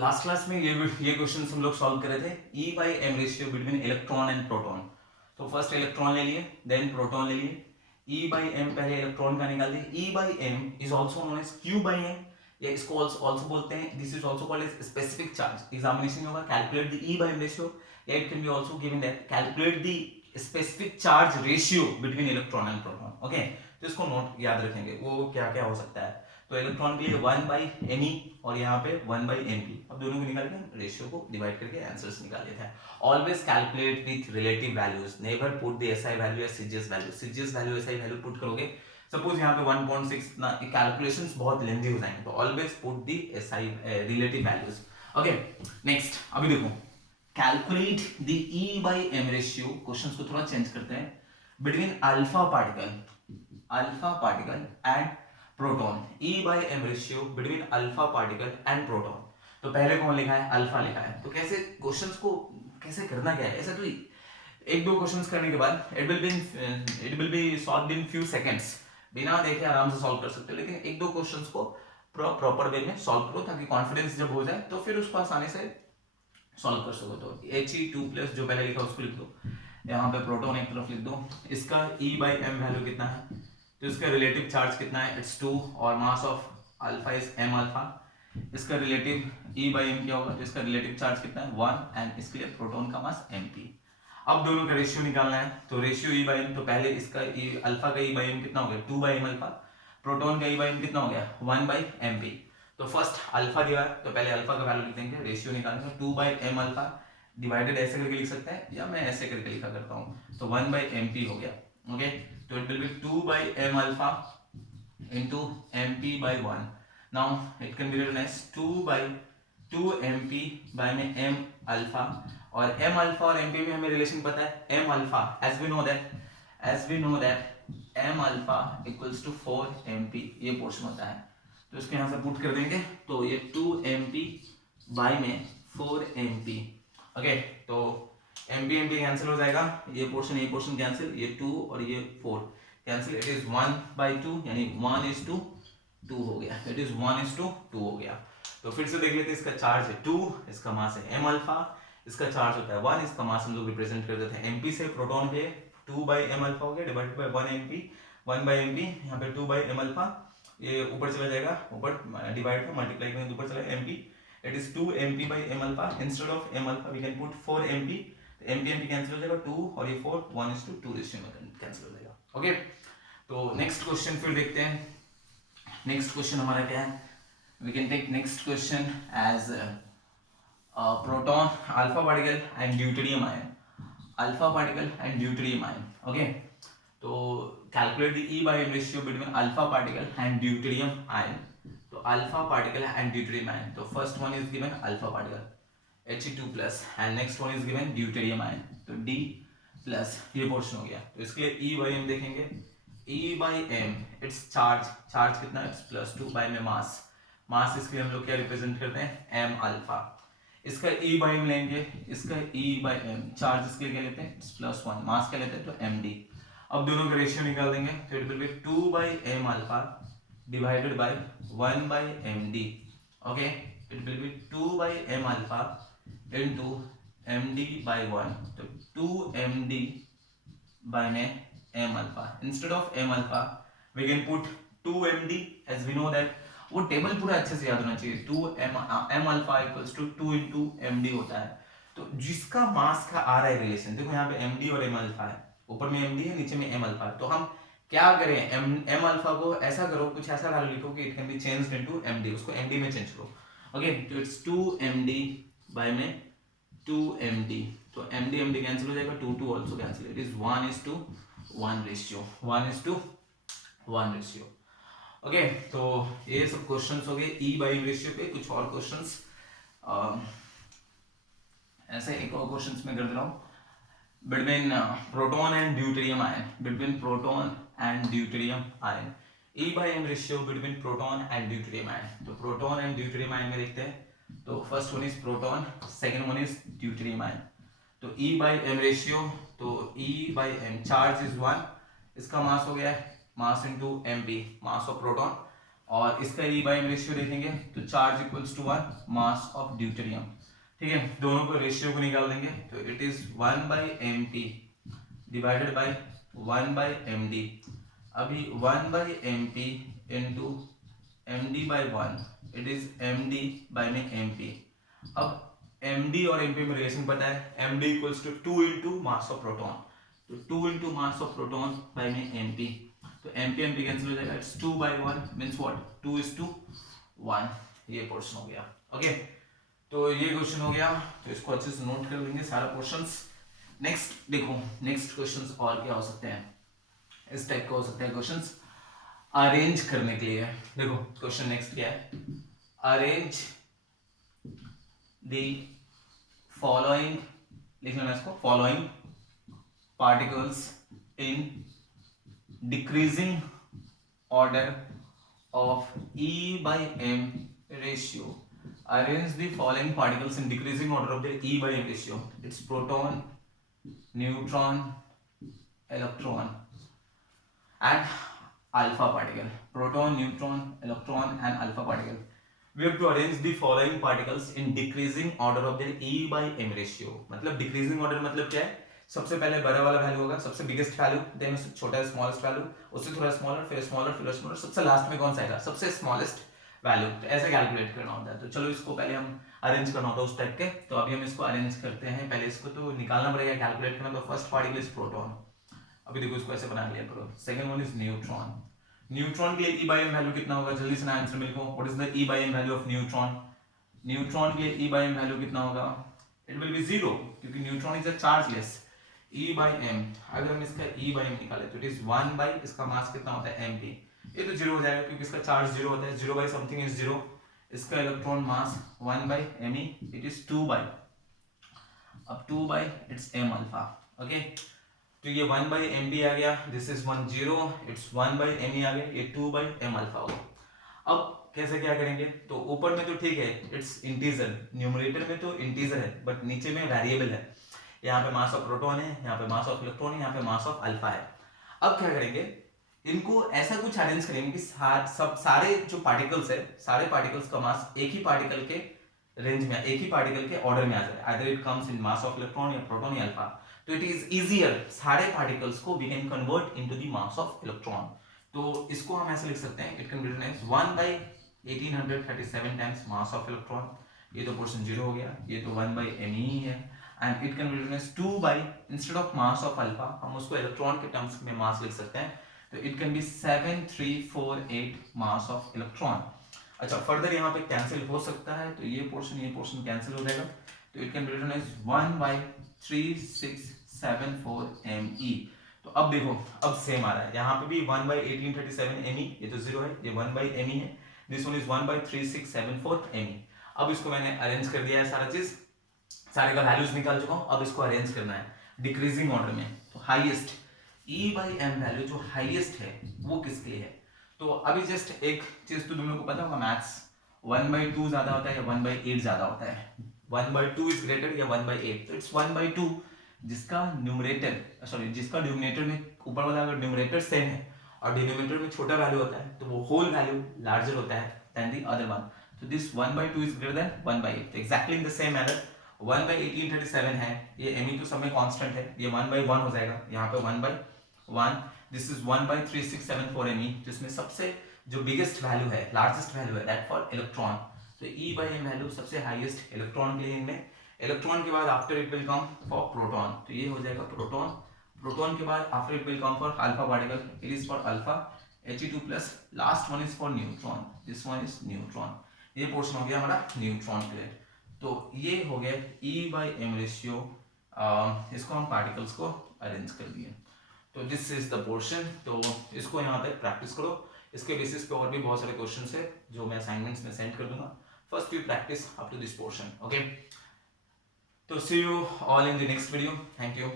Last class में ये question हम लोग सॉल्व कर रहे थे, e by m ratio between electron and proton. तो फर्स्ट इलेक्ट्रॉन ले लिए, देन प्रोटॉन ले लिए। ई बाई एम पहले इलेक्ट्रॉन का निकाल दिए। E by m is also known as q by m, या इसको ऑल्सो बोलते हैं, this is also called as specific charge. Examination में होगा calculate the e by m ratio, या it can be also given that calculate the specific charge ratio between electron and proton. Okay, तो इसको नोट याद रखेंगे, वो क्या क्या हो सकता है। तो इलेक्ट्रॉन के लिए 1 बाई एम ई और यहाँ पे 1 बाई एम पी। अब दोनों को निकाल के रेशियो को डिवाइड करके आंसर्स निकाल लेते हैं। Always calculate with relative values, never put the SI value या CGS value. CGS value SI value put करोगे, सपोज यहाँ पे 1.6 ना, कैलकुलेशंस बहुत लेंथी हो जाएंगे, तो always put the SI relative values. Okay, next अभी देखो, calculate the e by m ratio. Questions को थोड़ा चेंज करते हैं, between alpha particle and proton. E by m ratio between alpha particle and proton. तो पहले कौन लिखा है? अल्फा लिखा है। तो कैसे क्वेश्चंस को कैसे करना क्या है, ऐसा तो एक दो क्वेश्चंस करने के बाद it will B solved in few seconds, बिना देखे आराम से सॉल्व कर सकते हो। लेकिन एक दो क्वेश्चंस को प्रॉपर वे में सॉल्व करो, ताकि कॉन्फिडेंस जब हो जाए तो फिर उसको आसानी से सॉल्व कर सको। तो He2+ जो पहले लिखा उसको लिख दो, यहाँ पे प्रोटॉन एक तरफ लिख दो। इसका E बाई एम वैल्यू कितना है, तो इसका रिलेटिव चार्ज कितना है? इट्स 2 और mass of alpha is m alpha. इसका रिलेटिव E बाई एम क्या होगा, तो इसका रिलेटिव चार्ज कितना है? 1, एंड इसके लिए प्रोटॉन का मास mp। अब दोनों का रेशियो निकालना है, तो रेशियो E बाई एम, तो पहले इसका अल्फा का E बाई एम कितना हो गया? 2 बाई एम अल्फा। प्रोटॉन का E बाई एम कितना हो गया? 1 बाई mp। तो फर्स्ट अल्फा दिया है, तो पहले अल्फा का वैल्यू लिख देंगे, रेशियो निकालेंगे 2 बाई एम अल्फा डिवाइडेड, ऐसे करके लिख सकते हैं, या मैं ऐसे करके लिखा करता हूँ, तो 1 बाई mp हो गया। ओके, तो it will be 2 by m alpha into mp by 1. Now it can be written as 2 by 2 mp by में m alpha, और m alpha और mp में हमें रिलेशन पता है। m alpha as we know that m alpha equals to 4 mp, ये portion होता है, तो इसको यहाँ से पुट कर देंगे, तो ये 2 mp by में 4 mp। ओके, तो mp mp कैंसिल हो जाएगा, ये पोर्शन कैंसिल, ये 2 और ये 4 कैंसिल, इट इज 1 बाई 2, यानी 1:2 हो गया। इट इज 1:2 हो गया। तो फिर से देख लेते हैं, इसका चार्ज है 2, इसका मास है m अल्फा, इसका चार्ज होता है 1, इसका मास हम लोग रिप्रेजेंट कर देते हैं mp से। प्रोटॉन के 2 बाई एम अल्फा हो गया डिवाइडेड बाई 1 बाई mp, यहाँ पे 2 बाई एम अल्फा, ये ऊपर चला जाएगा, ऊपर डिवाइड में मल्टीप्लाई करेंगे, ऊपर चला mp, it is 2 mp by m alpha. Instead of m alpha we can put 4 mp, mp mp cancel हो जाएगा, 2 और ये 4 1:2 रेशियो में कैंसिल हो जाएगा। ओके, तो नेक्स्ट क्वेश्चन फिर देखते हैं। नेक्स्ट क्वेश्चन हमारा क्या है? We can take next question as proton, alpha particle and deuterium ion. Alpha particle and deuterium ion. Okay, तो calculate the e by m ratio between alpha particle and deuterium ion. तो alpha particle and deuterium ion, तो first one is given alpha particle He2+, and next one is given deuterium ion, तो D+, ये portion हो गया। तो इसके लिए e by m देखेंगे, E by M it's charge कितना है? इट्स +2 बाई में मास इसके लिए हम लोग क्या रिप्रेजेंट करते हैं? m alpha. इसका E बाई एम लेंगे, इसका E बाई एम, चार्ज इसके लिए क्या लेते हैं? इट्स +1, मास क्या लेते हैं? तो md। अब दोनों का रेशियो निकाल देंगे, तो it will be 2 by m alpha divided by 1 by md। Okay, it will be 2 by m alpha into md by 1, तो 2 md बाई में m alpha. Instead of m alpha we can put 2 md, as we know that वो table पूरा अच्छे से याद होना चाहिए। 2 m alpha equals to 2 into md होता है। तो जिसका मास का आ रहा है रिलेशन, देखो यहाँ पे md और m alpha है, ऊपर में md है, नीचे में m alpha है, तो हम क्या करें? m alpha को ऐसा करो, कुछ ऐसा वैल्यू लिखो कि it can be changed into md, उसको md में चेंज करो। ओके, तो इट्स 2 md बाय में 2 md, तो md md कैंसिल हो जाएगा, 2 2 also cancel, it is 1:1 ratio, 1:1 ratio. Okay, तो ये सब क्वेश्चंस हो गए ई बाई रेशियो पे। कुछ और क्वेश्चंस ऐसे एक और क्वेश्चंस में कर दे रहा हूँ, between proton and deuterium ion, between proton and deuterium ion, e by m ratio between proton and deuterium ion. तो प्रोटॉन एंड ड्यूटेरियम आयन में देखते हैं, तो first one is proton, second one is deuterium ion. तो E by m ratio, तो E by m, charge is 1, इसका mass हो गया mass into mp, mass of proton, और इसका ई बाई एम रेशियो देखेंगे तो charge equals to 1 mass of deuterium, ठीक है, दोनों को रेशियो को निकाल देंगे तो it is 1 by m t divided by 1 by m d. अभी 1 by m p into m d by 1, it is m d by में एम पी। अब एम डी और एम पी में रिलेशन पता है, m d equals to 2 into mass of proton, तो 2 into mass of proton by में m P, तो M P cancel हो जाएगा, इट्स 2 बाई 1 मीन्स व्हाट 2:1। ये पोर्शन हो गया। ओके, तो ये क्वेश्चन हो गया, तो इसको अच्छे से नोट कर लेंगे सारा क्वेश्चंस। नेक्स्ट देखो, नेक्स्ट क्वेश्चंस और क्या हो सकते हैं, इस टाइप का हो सकता है क्वेश्चंस अरेंज करने के लिए। देखो क्वेश्चन नेक्स्ट क्या है, अरेंज द फॉलोइंग, लिख लेना इसको, following particles in decreasing order of E by M ratio. Arrange the following particles in decreasing order of their E by M ratio. It's proton, neutron, electron and alpha particle. Proton, neutron, electron and alpha particle. We have to arrange the following particles in decreasing order of their E by M ratio. मतलब decreasing order मतलब क्या है, सबसे पहले बड़ा वाला value होगा, सबसे बिगेस्ट वैल्यू, देन उससे छोटा स्मॉलेस्ट वैल्यू, उससे थोड़ा स्मॉलर, फिर स्मॉलर, फिर स्मॉलर, सबसे लास्ट में कौन सा आएगा, सबसे स्मॉलेस्ट वैल्यू। तो ऐसे कैलकुलेट करना होता है। तो चलो इसको पहले हम अरेंज करना होता है उस टाइप के, तो अभी हम इसको अरेंज करते हैं। पहले इसको तो निकालना पड़ेगा, कैलकुलेट करना। तो फर्स्ट पार्टिकल इज प्रोटॉन, अभी देखो इसको ऐसे बना लिया करो। Second one is neutron, neutron के लिए ई बाई एम वैल्यू कितना होगा, जल्दी से ना आंसर मेरे को, what is the e by M value of neutron. Neutron के लिए ई बाई एम वैल्यू कितना होगा, इट विल बी 0 क्योंकि neutron is a chargeless. E by m, अगर हम इसका E by m निकाले तो इट इज 1 by इसका मास कितना होता है mp, ये तो 0 हो जाएगा क्योंकि इसका चार्ज 0 होता है, 0 by समथिंग इज 0। इसका electron mass 1 by me, it is 2 by, अब 2 by it's m alpha. Okay, तो ये 1 by mp आ गया, this is 1 0, it's 1 by me आ गया, ये 2 by m अल्फा हो गया। अब कैसे क्या करेंगे, तो ऊपर में तो ठीक है इट्स इंटीजर, न्यूमरेटर में तो इंटीजर है बट नीचे में वेरिएबल है। यहाँ पे मास ऑफ प्रोटॉन है, यहाँ पे मास ऑफ इलेक्ट्रॉन है, यहाँ पे मास ऑफ अल्फा है। अब क्या करेंगे, इनको ऐसा कुछ अरेंज करेंगे कि सारे जो पार्टिकल्स है, सारे पार्टिकल्स का मास एक ही पार्टिकल के रेंज में, एक ही पार्टिकल के ऑर्डर में आ जाए, either it comes in mass of electron या प्रोटॉन या अल्फा। तो इट इज इजियर, सारे पार्टिकल्स को we can convert into the mass of electron. तो इसको हम ऐसे लिख सकते हैं, it can be written as 1 by 1837 times mass of electron. ये तो पोर्शन 0 हो गया, ये तो 1 by me ही है, and it can be written as 2 by, instead of mass of alpha हम उसको इलेक्ट्रॉन के टर्म्स में मास लिख सकते हैं, तो it can be 7348 mass of electron। अच्छा, फर्दर यहाँ पे कैंसिल हो सकता है, तो ये पोर्शन कैंसिल हो जाएगा, तो it can be written as 1 by 3674 me। तो अब देखो, अब सेम आ रहा है, यहाँ पे भी 1 by 1837 me, ये तो 0 है, ये 1 by me है, this one is 1 by 3674 me। अब इसको मैंने अरेंज कर दिया है, सारा चीज, सारे का वैल्यूज निकाल चुका हूं। अब इसको अरेंज करना है डिक्रीजिंग ऑर्डर में। तो highest E by M value जो हाईएस्ट है वो किसके लिए है, तो अभी जस्ट एक चीज तो तुम लोग को पता होगा, मैथ्स 1/2 ज्यादा होता है या 1/8 ज्यादा होता है, 1/2 इज ग्रेटर या 1/8, तो इट्स 1/2। जिसका न्यूमरेटर, सॉरी जिसका डिनोमिनेटर में ऊपर वाला अगर न्यूमरेटर सेम है और डिनोमिनेटर में छोटा वैल्यू होता है, तो वो होल वैल्यू लार्जर होता है देन द अदर वन। तो दिस 1/2 इज ग्रेटर देन 1/8। तो exactly in the same manner 1 by 1837 है, ये me तो सब में कांस्टेंट है, ये 1/1 हो जाएगा, यहाँ पे 1/1, दिस इज 1 by 3674 me, जिसमें सबसे जो बिगेस्ट वैल्यू है, लार्जेस्ट वैल्यू है, दैट फॉर इलेक्ट्रॉन। तो E by m वैल्यू सबसे हाईएस्ट इलेक्ट्रॉन के लिए इनमें, इलेक्ट्रॉन के बाद after it will come for proton, तो ये हो जाएगा प्रोटॉन। प्रोटॉन के बाद after it will come for alpha particle, it is for alpha He2+, last one is for neutron, this one is neutron. ये पोर्शन हो गया हमारा न्यूट्रॉन के लिए। तो ये हो गया E by m रेशियो, इसको हम पार्टिकल्स को अरेंज कर दिए। तो दिस इज द पोर्शन, तो इसको यहाँ तक प्रैक्टिस करो, इसके बेसिस पे और भी बहुत सारे क्वेश्चंस है जो मैं असाइनमेंट्स में सेंड कर दूंगा। First you practice up to this portion, okay. तो see you all in the next video, thank you.